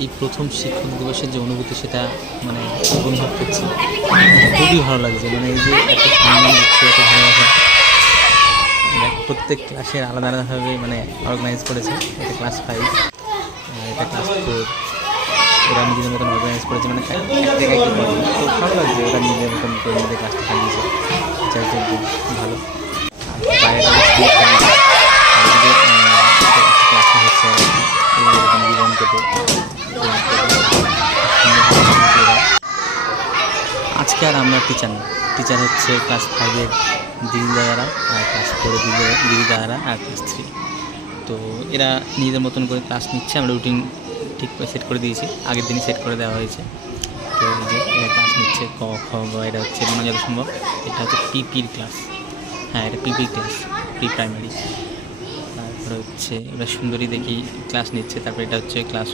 এই প্রথম শিক্ষক দিবসের যে অনুভূতি সেটা মানে অনুভব করছি, খুবই ভালো লাগছে। মানে এই যে এত সম্মান দিচ্ছে, এত ভালোবাসা, প্রত্যেক ক্লাসের আলাদা আলাদাভাবে মানে অর্গানাইজ করেছে। এটা ক্লাস 5, এটা ক্লাস 4, ওরা নিজেদের মতন অর্গানাইজ করেছে, মানে এক জায়গায় কেউ করেনি। তো ভালো লাগছে, ওরা নিজেদের মতন করে নিজেদের ক্লাসটা সাজিয়েছে, টিচারদের ভালো। আর বাইরেটা ক্লাসে হচ্ছে আর কি, এরকম জীবন কেটে আজকে আর আমরা টিচার না, টিচার হচ্ছে ক্লাস 5-এর দিদি দাদারা, আর ক্লাস 4-এর দিদি দাদারা, আর ক্লাস 3। তো এরা নিজেদের মতন করে ক্লাস নিচ্ছে, আমরা রুটিন ঠিক করে সেট করে দিয়েছি, আগের দিনই সেট করে দেওয়া হয়েছে। তো এই যে এরা ক্লাস নিচ্ছে ক খ গ, এটা হচ্ছে মানে যত সম্ভব এটা হচ্ছে পিপির ক্লাস। হ্যাঁ, এটা পিপি ক্লাস, প্রি প্রাইমারি। তারপরে হচ্ছে এবার সুন্দরী দেখি ক্লাস নিচ্ছে, তারপরে এটা হচ্ছে ক্লাস